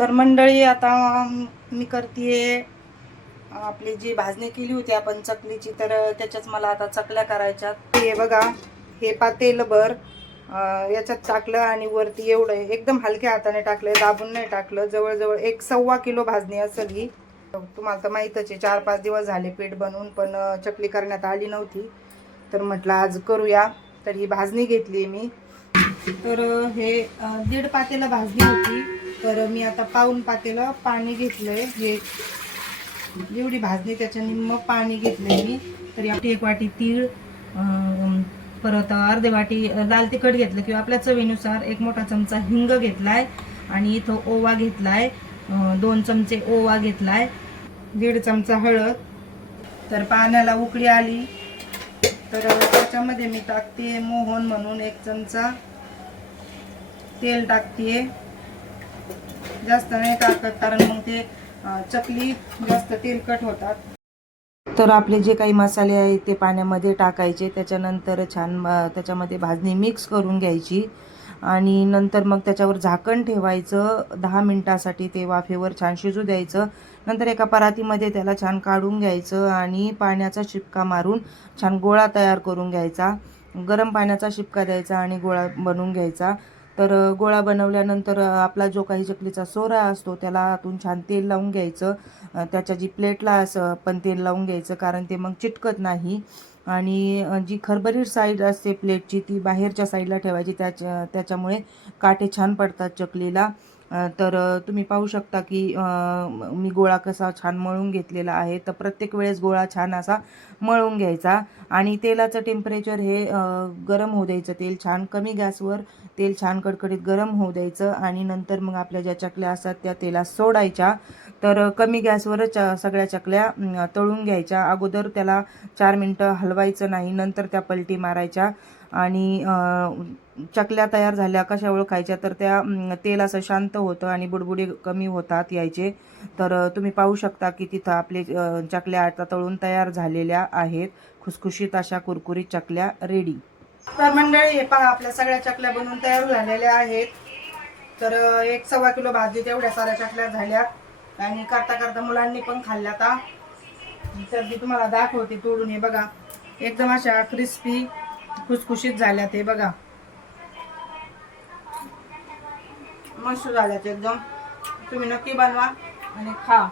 तर मंडळी आता मी करते आपली जी भाजणी केली होती आपण चकलीची, तर त्याच्याच मला आता चकल्या करायच्या. हे बघा, हे पातेलभर याच्यात टाकलं आणि वरती एवढं एकदम हलक्या हाताने टाकलं, दाबून नाही टाकलं. जवळजवळ 1-1.25 किलो भाजणी असेल ही. तुम्हाला तर माहीतच आहे, 4-5 दिवस झाले पीठ बनवून, पण चकली करण्यात आली नव्हती. तर म्हटलं आज करूया. तर ही भाजणी घेतली मी. तर हे 1.5 पातेला भाजणी होती. तर मी आता पाऊण पातेला पाणी घेतलंय. हे जेवढी भाजणी त्याच्या निम्म पाणी घेतलंय मी. तर याची 1 वाटी तीळ, परत अर्धी वाटी लाल तिखट घेतलं किंवा आपल्या चवीनुसार. 1 मोठा चमचा हिंग घेतलाय आणि इथं ओवा घेतलाय, 2 चमचे ओवा घेतलाय, 1.5 चमचा हळद. तर पाण्याला उकळी आली तर त्याच्यामध्ये मी टाकते मोहन म्हणून 1 चमचा तेल टाकते. जास्त नाही टाकत कारण मग ते चकली जास्त तेलकट होतात. तर आपले जे काही मसाले आहेत ते पाण्यामध्ये टाकायचे. त्याच्यानंतर छान त्याच्यामध्ये भाजणी मिक्स करून घ्यायची आणि नंतर मग त्याच्यावर झाकण ठेवायचं 10 मिनिटासाठी. ते वाफेवर छान शिजू द्यायचं. नंतर एका परातीमध्ये त्याला छान काढून घ्यायचं आणि पाण्याचा शिपका मारून छान गोळा तयार करून घ्यायचा. गरम पाण्याचा शिपका द्यायचा आणि गोळा बनवून घ्यायचा. तर गोळा बनवल्यानंतर आपला जो काही चकलीचा सोरा असतो त्याला आतून छान तेल लावून घ्यायचं. त्याच्या जी प्लेटला असं पण तेल लावून घ्यायचं, कारण ते मग चिटकत नाही. आणि जी खरबरीत साईड असते प्लेटची ती बाहेरच्या साईडला ठेवायची. त्याच्यामुळे काटे छान पडतात चकलीला. तर तुम्ही पाहू शकता की मी गोळा कसा छान मळून घेतलेला आहे. तर प्रत्येक वेळेस गोळा छान असा मळून घ्यायचा आणि तेलाचं टेम्परेचर हे गरम होऊ द्यायचं. तेल छान कमी गॅसवर तेल छान कडकडीत गरम होऊ द्यायचं आणि नंतर मग आपल्या ज्या चकल्या असतात त्या तेलात सोडायच्या. तर कमी गॅसवरच सगळ्या चकल्या तळून घ्यायच्या. अगोदर त्याला 4 मिनटं हलवायचं नाही, नंतर त्या पलटी मारायच्या. आणि चकल्या तयार झाल्या कशा ओळखायच्या, तर त्या तेल असं शांत होतं आणि बुडबुडे कमी होतात यायचे. तर तुम्ही पाहू शकता की तिथं आपले चकल्या आता तळून तयार झालेल्या आहेत. खुसखुशीत अशा कुरकुरीत चकल्या रेडी. तर मंडळी हे पहा, आपल्या सगळ्या चकल्या बनवून तयार झालेल्या आहेत. तर 1-1.25 किलो भाजी तेवढ्या साऱ्या चकल्या झाल्या आणि करता करता मुलांनी पण खाल्ल्या. आता तर मी तुम्हाला दाखवते तोडून. हे बघा, एकदम अशा क्रिस्पी खुसखुशीत झाल्या. ते बघा, मस्त झाल्यात एकदम. तुम्ही नक्की बनवा आणि खा.